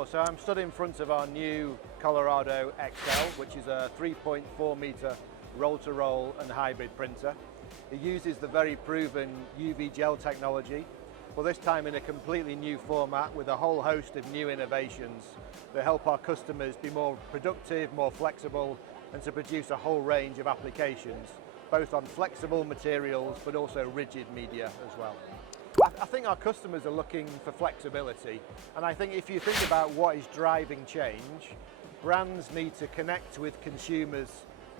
Sure, so I'm stood in front of our new Colorado XL, which is a 3.4 meter roll-to-roll and hybrid printer. It uses the very proven UV gel technology, but this time in a completely new format with a whole host of new innovations that help our customers be more productive, more flexible, and to produce a whole range of applications, both on flexible materials but also rigid media as well. I think our customers are looking for flexibility, and I think if you think about what is driving change, brands need to connect with consumers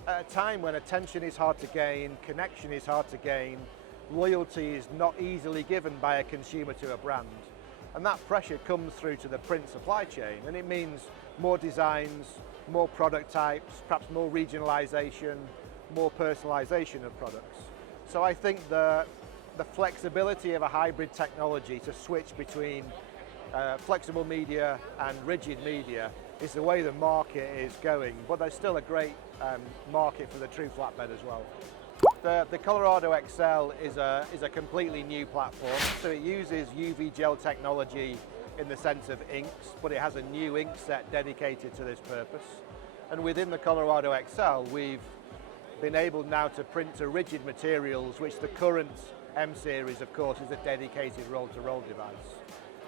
at a time when attention is hard to gain, connection is hard to gain, loyalty is not easily given by a consumer to a brand. And that pressure comes through to the print supply chain, and it means more designs, more product types, perhaps more regionalization, more personalization of products. So I think the flexibility of a hybrid technology to switch between flexible media and rigid media is the way the market is going, but there's still a great market for the true flatbed as well. The Colorado XL is a completely new platform, so it uses UV gel technology in the sense of inks, but it has a new ink set dedicated to this purpose. And within the Colorado XL, we've been able now to print to rigid materials, which the current M series, of course, is a dedicated roll-to-roll device.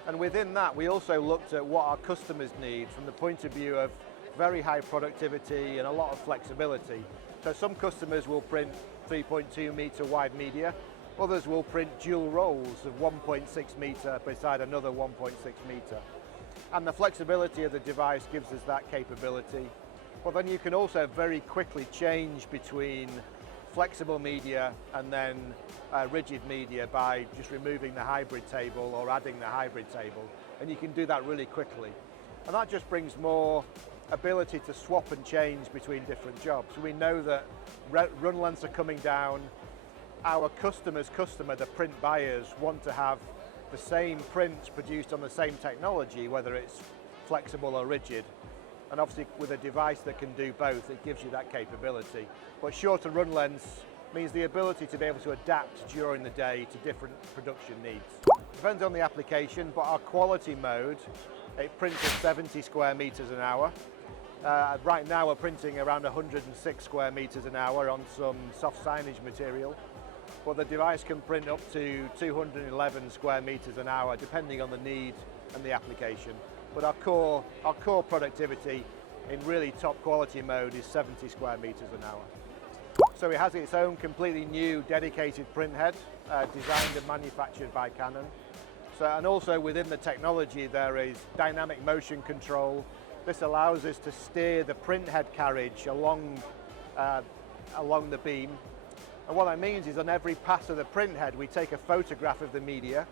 And within that, we also looked at what our customers need from the point of view of very high productivity and a lot of flexibility. So some customers will print 3.2 meter wide media, others will print dual rolls of 1.6 meter beside another 1.6 meter. And the flexibility of the device gives us that capability. But then you can also very quickly change between flexible media and then rigid media by just removing the hybrid table or adding the hybrid table, and you can do that really quickly. And that just brings more ability to swap and change between different jobs. We know that run lengths are coming down. Our customer's customer, the print buyers, want to have the same prints produced on the same technology, whether it's flexible or rigid. And obviously with a device that can do both, it gives you that capability. But shorter run lengths means the ability to be able to adapt during the day to different production needs. Depends on the application, but our quality mode, it prints at 70 square meters an hour. Right now we're printing around 106 square meters an hour on some soft signage material, but the device can print up to 211 square meters an hour depending on the need and the application. But our core productivity in really top quality mode is 70 square meters an hour. So it has its own completely new dedicated print head, designed and manufactured by Canon. And also within the technology there is dynamic motion control. This allows us to steer the print head carriage along the beam. And what that means is on every pass of the print head we take a photograph of the media.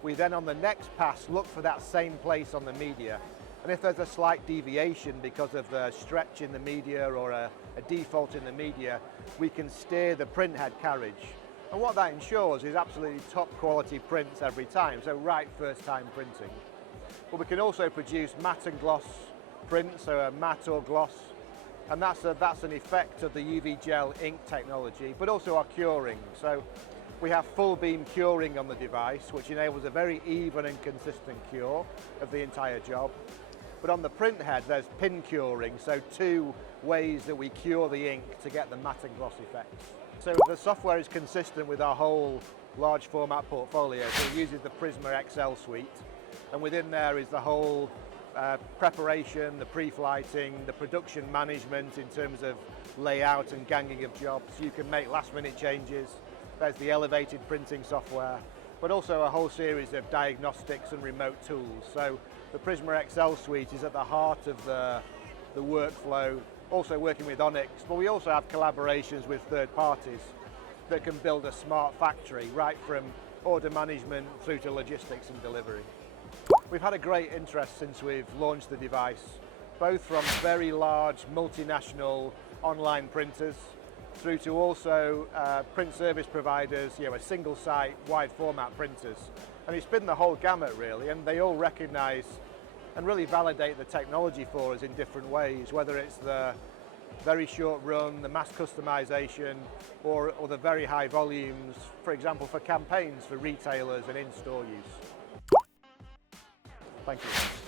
We then on the next pass look for that same place on the media. And if there's a slight deviation because of the stretch in the media or a default in the media, we can steer the print head carriage. And what that ensures is absolutely top quality prints every time, so right first time printing. But we can also produce matte and gloss prints, so a matte or gloss, and that's an effect of the UV gel ink technology, but also our curing. So we have full beam curing on the device, which enables a very even and consistent cure of the entire job. But on the print head, there's pin curing, so two ways that we cure the ink to get the matte and gloss effects. So the software is consistent with our whole large format portfolio, so it uses the Prisma XL suite, and within there is the whole preparation, the pre-flighting, the production management in terms of layout and ganging of jobs. You can make last minute changes. There's the elevated printing software, but also a whole series of diagnostics and remote tools. So the Prisma XL suite is at the heart of the workflow, also working with Onyx, but we also have collaborations with third parties that can build a smart factory right from order management through to logistics and delivery. We've had a great interest since we've launched the device, both from very large multinational online printers through to also print service providers, a single site, wide format printers. And it's been the whole gamut really, and they all recognize and really validate the technology for us in different ways, whether it's the very short run, the mass customization, or the very high volumes, for example, for campaigns for retailers and in-store use. Thank you.